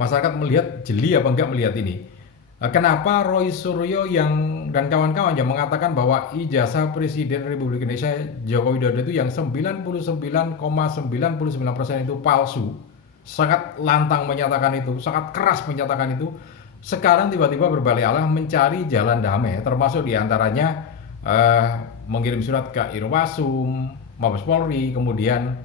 masyarakat melihat jeli apa enggak melihat ini. Kenapa Roy Suryo dan kawan-kawan yang mengatakan bahwa ijazah Presiden Republik Indonesia Joko Widodo itu yang 99,99% itu palsu, sangat lantang menyatakan itu, sangat keras menyatakan itu. Sekarang tiba-tiba berbalik arah mencari jalan damai, termasuk diantaranya mengirim surat ke Irwasum, Mabes Polri, kemudian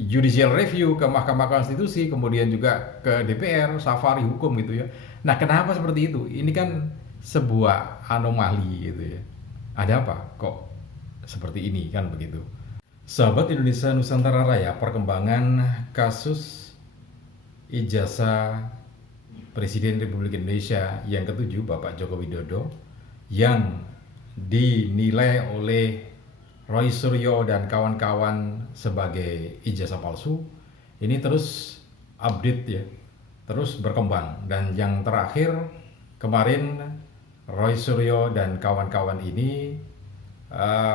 judicial review ke Mahkamah Konstitusi, kemudian juga ke DPR, safari hukum gitu ya. Nah, kenapa seperti itu? Ini kan sebuah anomali gitu ya. Ada apa kok seperti ini kan begitu. Sahabat Indonesia Nusantara Raya, perkembangan kasus ijazah Presiden Republik Indonesia yang ketujuh Bapak Joko Widodo yang dinilai oleh Roy Suryo dan kawan-kawan sebagai ijazah palsu ini terus update ya, terus berkembang. Dan yang terakhir kemarin Roy Suryo dan kawan-kawan ini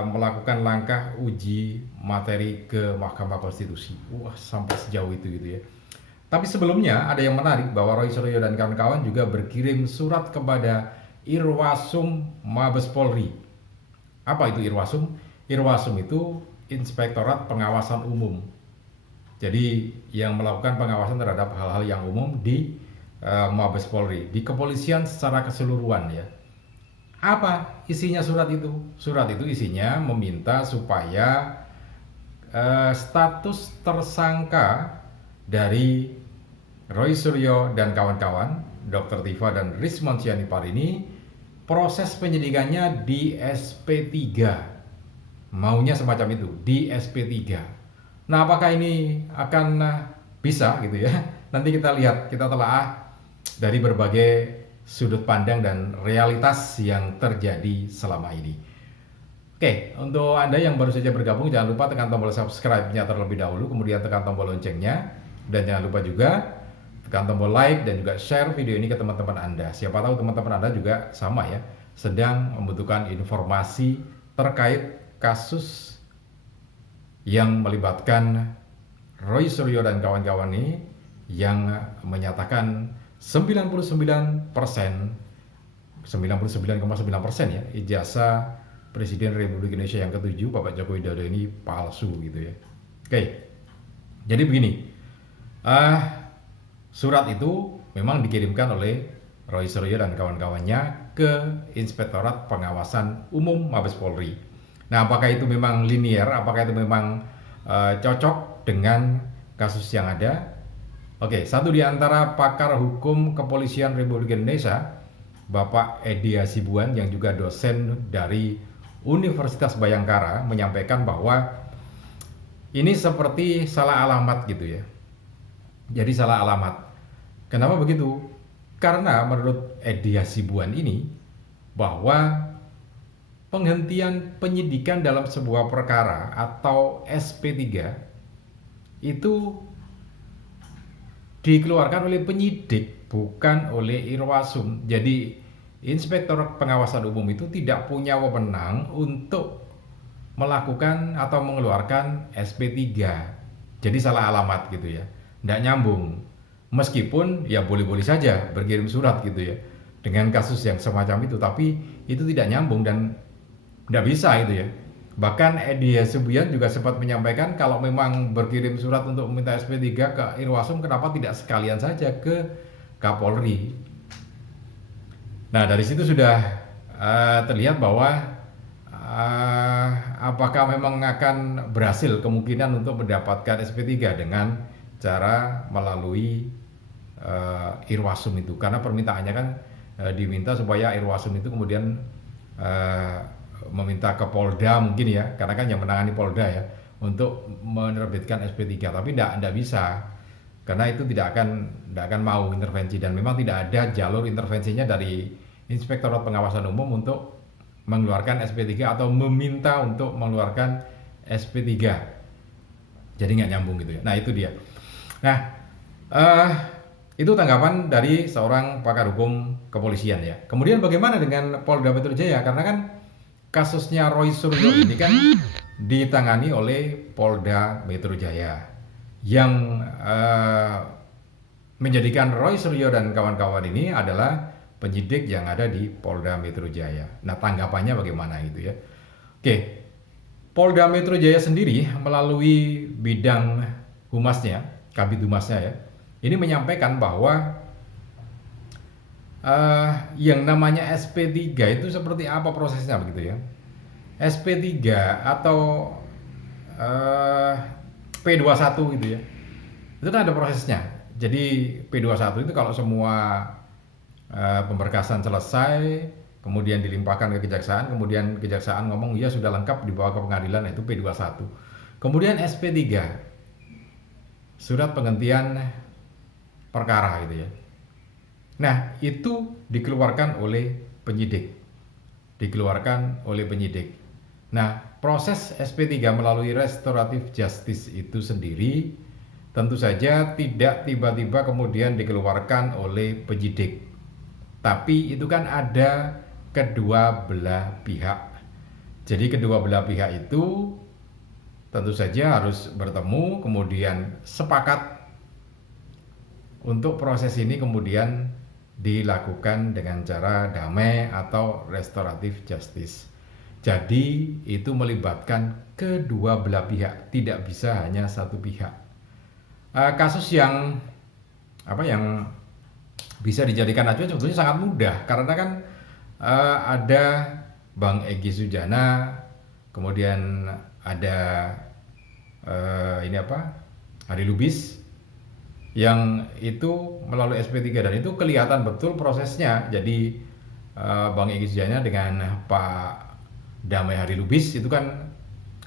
melakukan langkah uji materi ke Mahkamah Konstitusi. Wah, sampai sejauh itu gitu ya. Tapi sebelumnya ada yang menarik bahwa Roy Suryo dan kawan-kawan juga berkirim surat kepada Irwasum Mabes Polri. Apa itu Irwasum? Irwasum itu Inspektorat Pengawasan Umum. Jadi yang melakukan pengawasan terhadap hal-hal yang umum di Mabes Polri, di kepolisian secara keseluruhan ya. Apa isinya surat itu? Surat itu isinya meminta supaya status tersangka dari Roy Suryo dan kawan-kawan, Dr. Tifa dan Rismon Sianipar ini, proses penyidikannya di SP3. Maunya semacam itu, di SP3. Nah, apakah ini akan bisa gitu ya? Nanti kita lihat, kita telaah dari berbagai sudut pandang dan realitas yang terjadi selama ini. Oke, untuk Anda yang baru saja bergabung, jangan lupa tekan tombol subscribe-nya terlebih dahulu, kemudian tekan tombol loncengnya, dan jangan lupa juga tekan tombol like dan juga share video ini ke teman-teman Anda. Siapa tahu teman-teman Anda juga sama ya, sedang membutuhkan informasi terkait kasus yang melibatkan Roy Suryo dan kawan-kawan ini yang menyatakan 99,9% ya ijazah Presiden Republik Indonesia yang ketujuh Bapak Joko Widodo ini palsu gitu ya. Oke, jadi begini, surat itu memang dikirimkan oleh Roy Suryo dan kawan-kawannya ke Inspektorat Pengawasan Umum Mabes Polri. Nah, apakah itu memang linear? Apakah itu memang cocok dengan kasus yang ada? Oke, satu di antara pakar hukum kepolisian Republik Indonesia, Bapak Edi Hasibuan yang juga dosen dari Universitas Bayangkara, menyampaikan bahwa ini seperti salah alamat gitu ya. Jadi salah alamat. Kenapa begitu? Karena menurut Edi Hasibuan ini bahwa penghentian penyidikan dalam sebuah perkara atau SP3 itu dikeluarkan oleh penyidik, bukan oleh Irwasum. Jadi Inspektorat Pengawasan Umum itu tidak punya wewenang untuk melakukan atau mengeluarkan SP3. Jadi salah alamat gitu ya, tidak nyambung. Meskipun ya boleh-boleh saja berkirim surat gitu ya dengan kasus yang semacam itu, tapi itu tidak nyambung dan tidak bisa itu ya. Bahkan Edi Hasibuan juga sempat menyampaikan kalau memang berkirim surat untuk meminta SP3 ke Irwasum, kenapa tidak sekalian saja ke Kapolri. Nah, dari situ sudah terlihat bahwa apakah memang akan berhasil kemungkinan untuk mendapatkan SP3 dengan cara melalui Irwasum itu. Karena permintaannya kan diminta supaya Irwasum itu kemudian meminta ke Polda mungkin ya, karena kan yang menangani Polda ya, untuk menerbitkan SP3, tapi tidak bisa karena itu tidak akan mau intervensi, dan memang tidak ada jalur intervensinya dari Inspektorat Pengawasan Umum untuk mengeluarkan SP3 atau meminta untuk mengeluarkan SP3. Jadi nggak nyambung gitu ya. Nah, itu dia. Nah, itu tanggapan dari seorang pakar hukum kepolisian ya. Kemudian bagaimana dengan Polda Metro Jaya? Karena kan kasusnya Roy Suryo ini kan ditangani oleh Polda Metro Jaya yang menjadikan Roy Suryo dan kawan-kawan ini adalah penyidik yang ada di Polda Metro Jaya. Nah, tanggapannya bagaimana gitu ya? Oke, Polda Metro Jaya sendiri melalui bidang humasnya, Kabid Humasnya ya, ini menyampaikan bahwa yang namanya SP3 itu seperti apa prosesnya begitu ya. SP3 atau P21 gitu ya. Itu kan ada prosesnya. Jadi P21 itu kalau semua pemberkasan selesai, kemudian dilimpahkan ke kejaksaan, kemudian kejaksaan ngomong ya sudah lengkap dibawa ke pengadilan, itu P21. Kemudian SP3, surat penghentian perkara gitu ya. Nah, itu dikeluarkan oleh penyidik. Nah, proses SP3 melalui restoratif justice itu sendiri tentu saja tidak tiba-tiba kemudian dikeluarkan oleh penyidik. Tapi itu kan ada kedua belah pihak. Jadi kedua belah pihak itu tentu saja harus bertemu, kemudian sepakat untuk proses ini kemudian dilakukan dengan cara damai atau restoratif justice. Jadi itu melibatkan kedua belah pihak, tidak bisa hanya satu pihak. Kasus yang bisa dijadikan acuan sebetulnya sangat mudah, karena kan ada Bang Egy Sujana, kemudian ada Hari Lubis, yang itu melalui SP3 dan itu kelihatan betul prosesnya. Jadi Bang Egy Sujana dengan Pak Damai Hari Lubis itu kan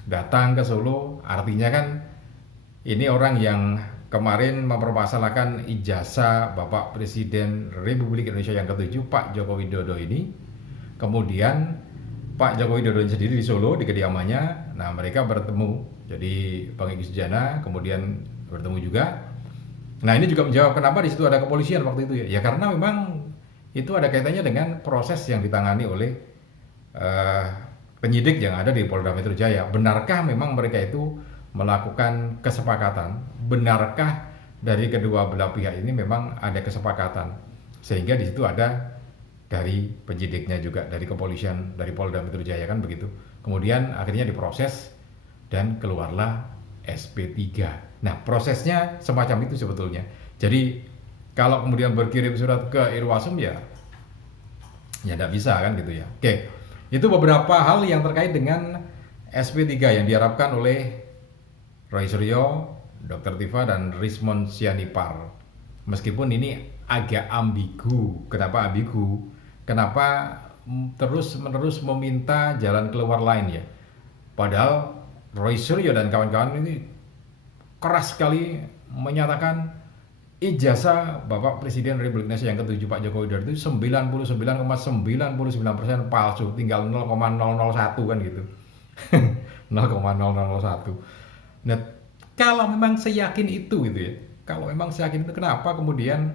datang ke Solo, artinya kan ini orang yang kemarin mempermasalahkan ijazah Bapak Presiden Republik Indonesia yang ke-7 Pak Joko Widodo ini. Kemudian Pak Joko Widodo sendiri di Solo di kediamannya. Nah, mereka bertemu. Jadi Bang Egy Sujana kemudian bertemu juga. Nah, ini juga menjawab kenapa di situ ada kepolisian waktu itu ya. Ya karena memang itu ada kaitannya dengan proses yang ditangani oleh penyidik yang ada di Polda Metro Jaya. Benarkah memang mereka itu melakukan kesepakatan? Benarkah dari kedua belah pihak ini memang ada kesepakatan? Sehingga di situ ada dari penyidiknya juga, dari kepolisian, dari Polda Metro Jaya kan begitu. Kemudian akhirnya diproses dan keluarlah SP3. Nah, prosesnya semacam itu sebetulnya. Jadi kalau kemudian berkirim surat ke Irwasum ya tidak bisa kan gitu ya. Oke, itu beberapa hal yang terkait dengan SP3 yang diharapkan oleh Roy Suryo, Dr. Tifa, dan Rismond Sianipar. Meskipun ini agak ambigu. Kenapa ambigu? Kenapa terus-menerus meminta jalan keluar lain ya? Padahal Roy Suryo dan kawan-kawan ini keras sekali menyatakan ijazah Bapak Presiden Republik Indonesia yang ke-7 Pak Joko Widodo itu 99,99% palsu, tinggal 0,001 kan gitu. 0,001. Nah, kalau memang seyakin itu gitu ya, kalau memang seyakin itu, kenapa kemudian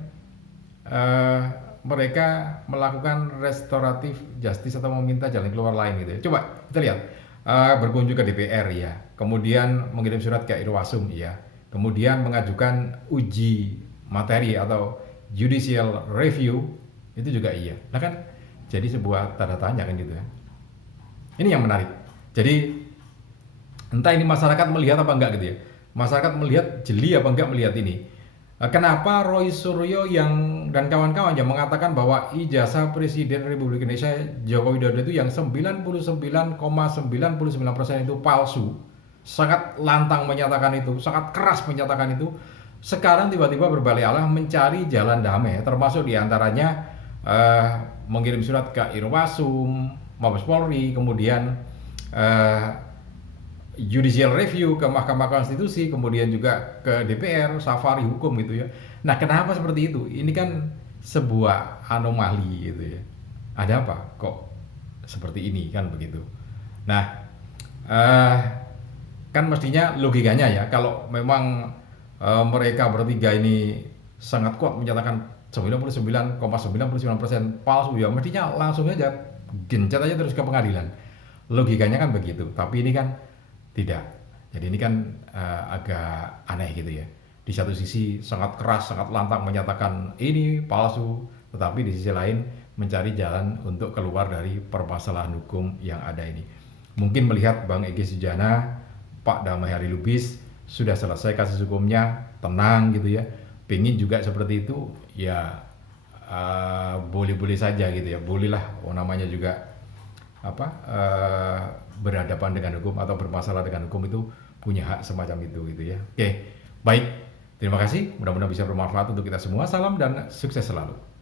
mereka melakukan restoratif justice atau meminta jalan keluar lain gitu ya? Coba kita lihat. Berkunjung ke DPR ya, kemudian mengirim surat ke Irwasum ya, kemudian mengajukan uji materi atau judicial review itu juga iya. Nah kan jadi sebuah tanda tanya kan gitu ya. Ini yang menarik. Jadi entah ini masyarakat melihat apa enggak gitu ya. Masyarakat melihat jeli apa enggak melihat ini. Kenapa Roy Suryo dan kawan-kawan yang mengatakan bahwa ijazah Presiden Republik Indonesia Joko Widodo itu yang 99,99% itu palsu, sangat lantang menyatakan itu, sangat keras menyatakan itu, sekarang tiba-tiba berbalik arah mencari jalan damai, termasuk diantaranya mengirim surat ke Irwasum, Mabes Polri, kemudian judicial review ke Mahkamah Konstitusi, kemudian juga ke DPR, safari hukum gitu ya. Nah, kenapa seperti itu? Ini kan sebuah anomali gitu ya. Ada apa kok seperti ini kan begitu. Nah, kan mestinya logikanya ya, kalau memang mereka bertiga ini sangat kuat menyatakan 99,99% palsu ya, mestinya langsung aja gencet aja terus ke pengadilan. Logikanya kan begitu. Tapi ini kan tidak. Jadi ini kan agak aneh gitu ya. di satu sisi sangat keras, sangat lantang menyatakan ini palsu, tetapi di sisi lain mencari jalan untuk keluar dari permasalahan hukum yang ada ini. Mungkin melihat Bang Egy Sujana, Pak Damai Hari Lubis sudah selesai kasus hukumnya, tenang gitu ya. Pengen juga seperti itu, ya boleh-boleh saja gitu ya. Bolehlah, namanya juga berhadapan dengan hukum atau bermasalah dengan hukum itu punya hak semacam itu gitu ya. Oke, baik. Terima kasih, mudah-mudahan bisa bermanfaat untuk kita semua. Salam dan sukses selalu.